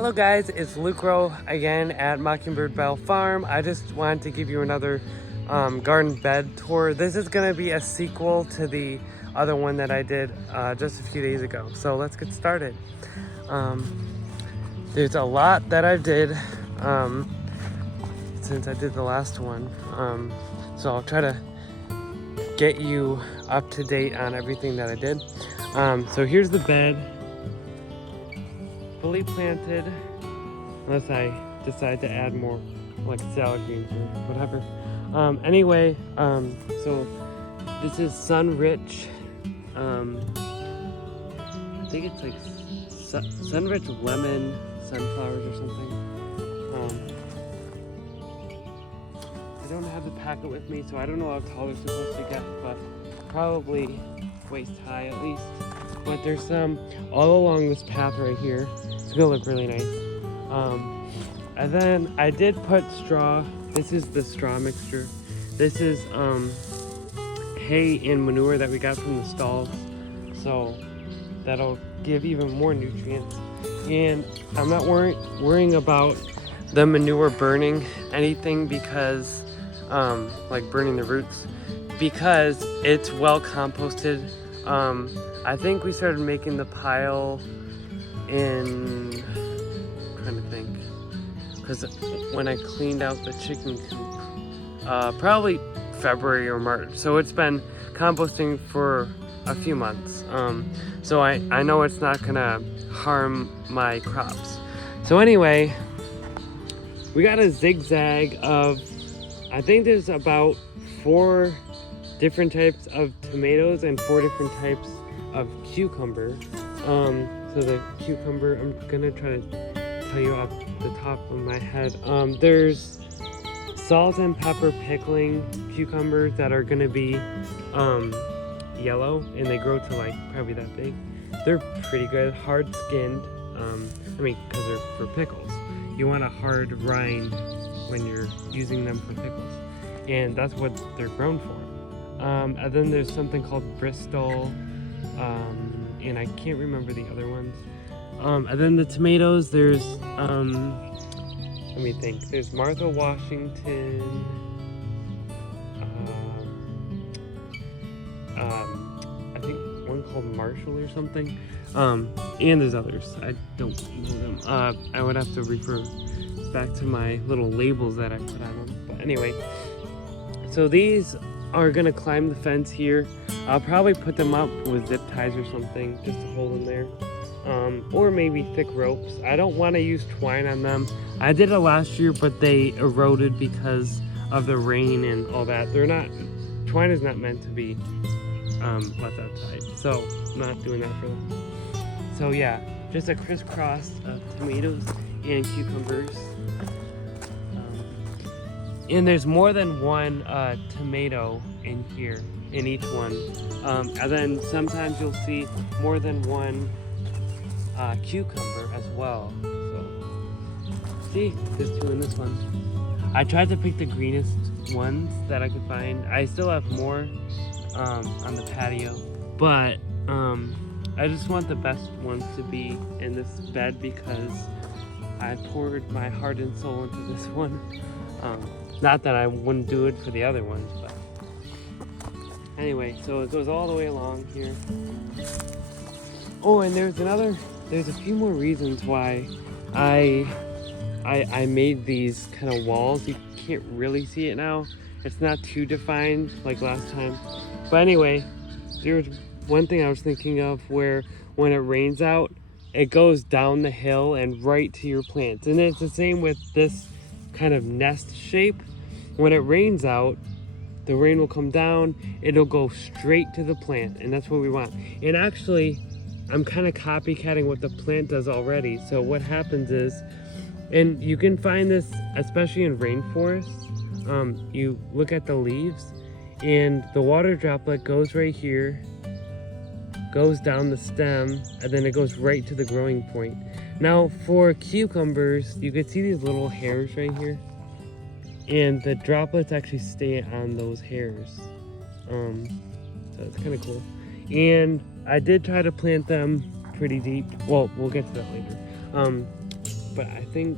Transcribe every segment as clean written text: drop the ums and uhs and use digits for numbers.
Hello guys, it's Luke Rowe again at Mockingbird Bell Farm. I just wanted to give you another garden bed tour. This is going to be a sequel to the other one that I did just a few days ago. So let's get started. There's a lot that I did since I did the last one. So I'll try to get you up to date on everything that I did. So here's the bed. Fully planted, unless I decide to add more like salad greens or whatever. Anyway, so this is Sunrich. I think it's like Sunrich lemon sunflowers or something. I don't have the packet with me, so I don't know how tall they're supposed to get, but probably waist high at least. But there's some all along this path right here. It's gonna look really nice. And then I did put straw. This is the straw mixture. This is hay and manure that we got from the stalls. So that'll give even more nutrients. And I'm not worrying about the manure burning anything because, like burning the roots, because it's well composted. I think we started making the pile in, I'm trying to think, because when I cleaned out the chicken coop, probably February or March. So it's been composting for a few months. So I know it's not gonna harm my crops. So anyway, we got a zigzag of, I think there's about 4 different types of tomatoes and 4 different types of cucumber. So the cucumber, I'm gonna try to tell you off the top of my head. There's salt and pepper pickling cucumbers that are gonna be yellow, and they grow to like probably that big. They're pretty good, hard skinned. I mean, because they're for pickles. You want a hard rind when you're using them for pickles, and that's what they're grown for. And then there's something called Bristol, and I can't remember the other ones. And then the tomatoes, there's, let me think, there's Martha Washington, I think one called Marshall or something, and there's others. I don't know them. I would have to refer back to my little labels that I put on them. But anyway, so these are gonna climb the fence here. I'll probably put them up with zip ties or something just to hold them there, or maybe thick ropes. I don't want to use twine on them. I did it last year, but they eroded because of the rain and all that. Twine is not meant to be left outside, so I'm not doing that for them. So yeah, just a crisscross of tomatoes and cucumbers. And there's more than one tomato in here, in each one. And then sometimes you'll see more than one cucumber as well. So, see, there's 2 in this one. I tried to pick the greenest ones that I could find. I still have more on the patio, but I just want the best ones to be in this bed because I poured my heart and soul into this one. Not that I wouldn't do it for the other ones, but anyway, so it goes all the way along here. Oh, and there's a few more reasons why I made these kind of walls. You can't really see it now. It's not too defined like last time. But anyway, there's one thing I was thinking of where when it rains out, it goes down the hill and right to your plants. And it's the same with this kind of nest shape. When it rains out, the rain will come down, it'll go straight to the plant, and that's what we want. And actually, I'm kind of copycatting what the plant does already. So what happens is, and you can find this especially in rainforests, you look at the leaves, and the water droplet goes right here, goes down the stem, and then it goes right to the growing point. Now for cucumbers, you can see these little hairs right here, and the droplets actually stay on those hairs. So it's kind of cool. And I did try to plant them pretty deep. Well, we'll get to that later. but I think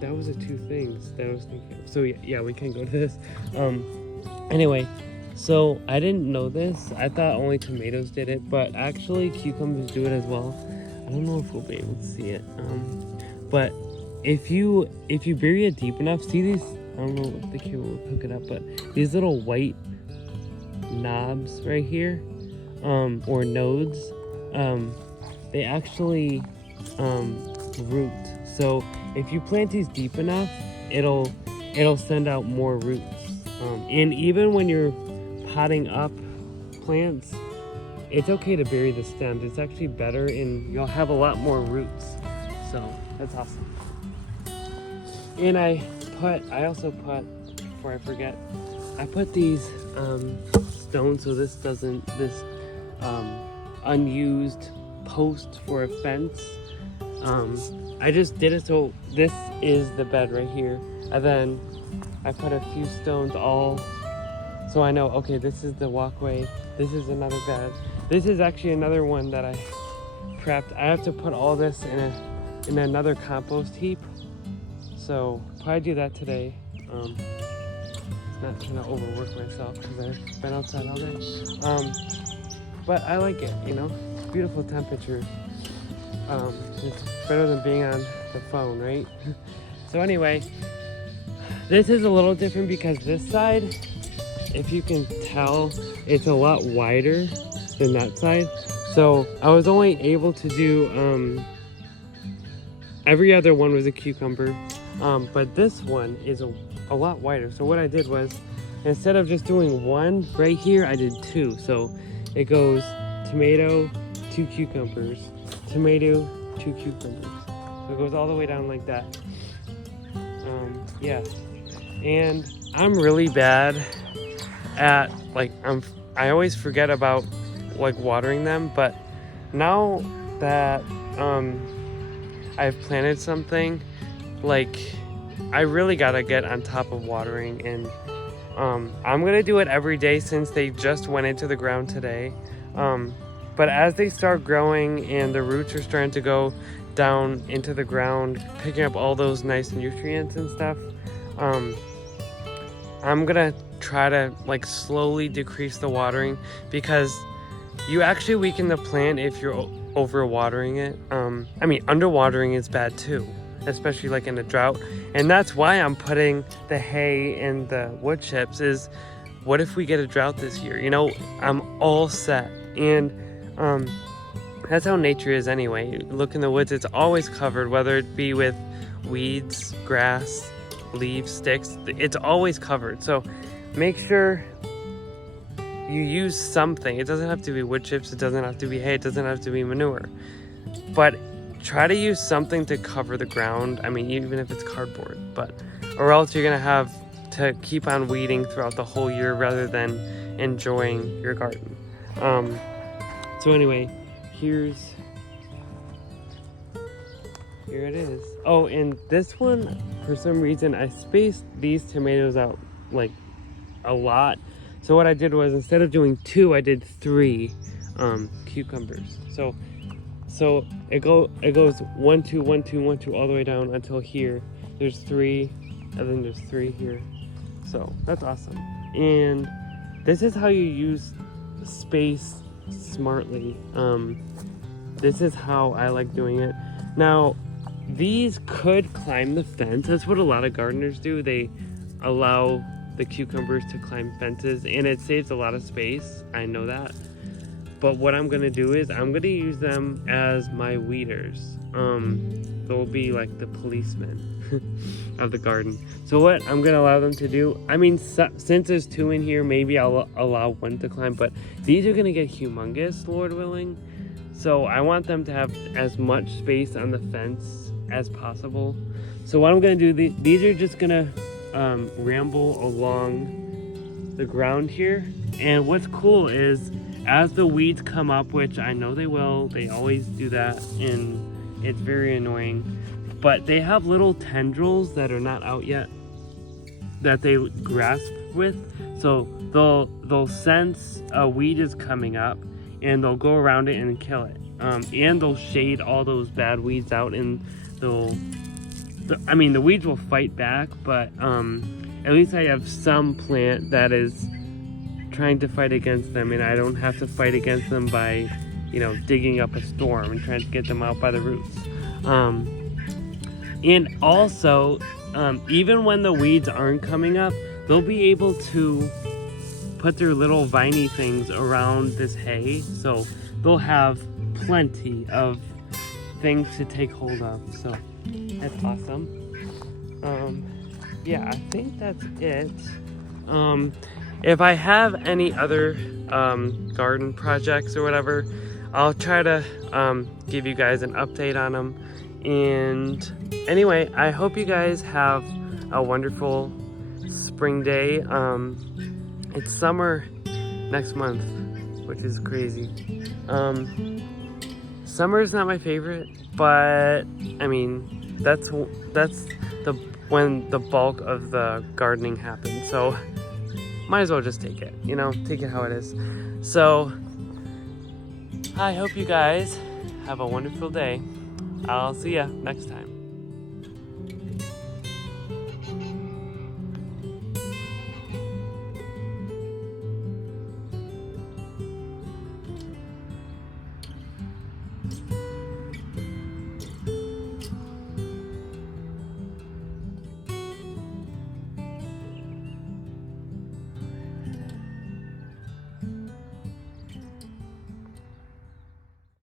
that was the two things that I was thinking of. So yeah, we can go to this. Anyway, so I didn't know this. I thought only tomatoes did it, but actually cucumbers do it as well. I don't know if we'll be able to see it. But if you bury it deep enough, see these, I don't know if the camera will pick it up, but these little white knobs right here, or nodes, they actually root. So if you plant these deep enough, it'll send out more roots. And even when you're potting up plants, it's okay to bury the stems. It's actually better, and you'll have a lot more roots. So that's awesome. And I also put, before I forget, I put these stones so this unused post for a fence. I just did it so this is the bed right here, and then I put a few stones all so I know, okay, this is the walkway, this is another bed, this is actually another one that I prepped. I have to put all this in another compost heap, so probably do that today. Not trying to overwork myself because I've been outside all day. But I like it, you know, it's beautiful temperature. It's better than being on the phone, right? So anyway, this is a little different because this side, if you can tell, it's a lot wider than that side. So I was only able to do, every other one was a cucumber, but this one is a lot wider. So what I did was, instead of just doing one right here, I did two. So it goes tomato, 2 cucumbers, tomato, 2 cucumbers. So it goes all the way down like that. Yeah. And I'm really bad at, like, I always forget about, like, watering them, but now that I've planted something, like, I really gotta get on top of watering, and I'm gonna do it every day since they just went into the ground today. But as they start growing and the roots are starting to go down into the ground, picking up all those nice nutrients and stuff, I'm gonna try to, like, slowly decrease the watering, because you actually weaken the plant if you're over watering it. I mean, underwatering is bad too, especially like in a drought. And that's why I'm putting the hay and the wood chips, is what if we get a drought this year? You know, I'm all set. And that's how nature is anyway. Look in the woods, it's always covered, whether it be with weeds, grass, leaves, sticks, it's always covered. So make sure you use something. It doesn't have to be wood chips, it doesn't have to be hay, it doesn't have to be manure, but try to use something to cover the ground. I mean, even if it's cardboard, or else you're gonna have to keep on weeding throughout the whole year rather than enjoying your garden. So anyway, here it is. Oh, and this one, for some reason, I spaced these tomatoes out like a lot. So what I did was, instead of doing 2, I did 3 cucumbers. So it goes 1, 2, 1, 2, 1, 2 all the way down until here. There's 3, and then there's 3 here. So that's awesome. And this is how you use space smartly. This is how I like doing it. Now, these could climb the fence. That's what a lot of gardeners do. They allow the cucumbers to climb fences, and it saves a lot of space. I know that. But what I'm gonna do is I'm gonna use them as my weeders. They'll be like the policemen of the garden. So what I'm gonna allow them to do, I mean, since there's 2 in here, maybe I'll allow 1 to climb, but these are gonna get humongous, Lord willing. So I want them to have as much space on the fence as possible. So what I'm gonna do, these are just gonna ramble along the ground here. And what's cool is, as the weeds come up, which I know they will, they always do that, and it's very annoying, but they have little tendrils that are not out yet that they grasp with. So they'll sense a weed is coming up, and they'll go around it and kill it. And they'll shade all those bad weeds out, and I mean, the weeds will fight back, but at least I have some plant that is trying to fight against them, and I don't have to fight against them by, you know, digging up a storm and trying to get them out by the roots. And also, even when the weeds aren't coming up, they'll be able to put their little viney things around this hay, so they'll have plenty of things to take hold of. So that's awesome. Yeah, I think that's it. If I have any other garden projects or whatever, I'll try to give you guys an update on them. And anyway, I hope you guys have a wonderful spring day. It's summer next month, which is crazy. Summer is not my favorite, but I mean, that's when the bulk of the gardening happens. So might as well just take it, you know, take it how it is. So I hope you guys have a wonderful day. I'll see ya next time.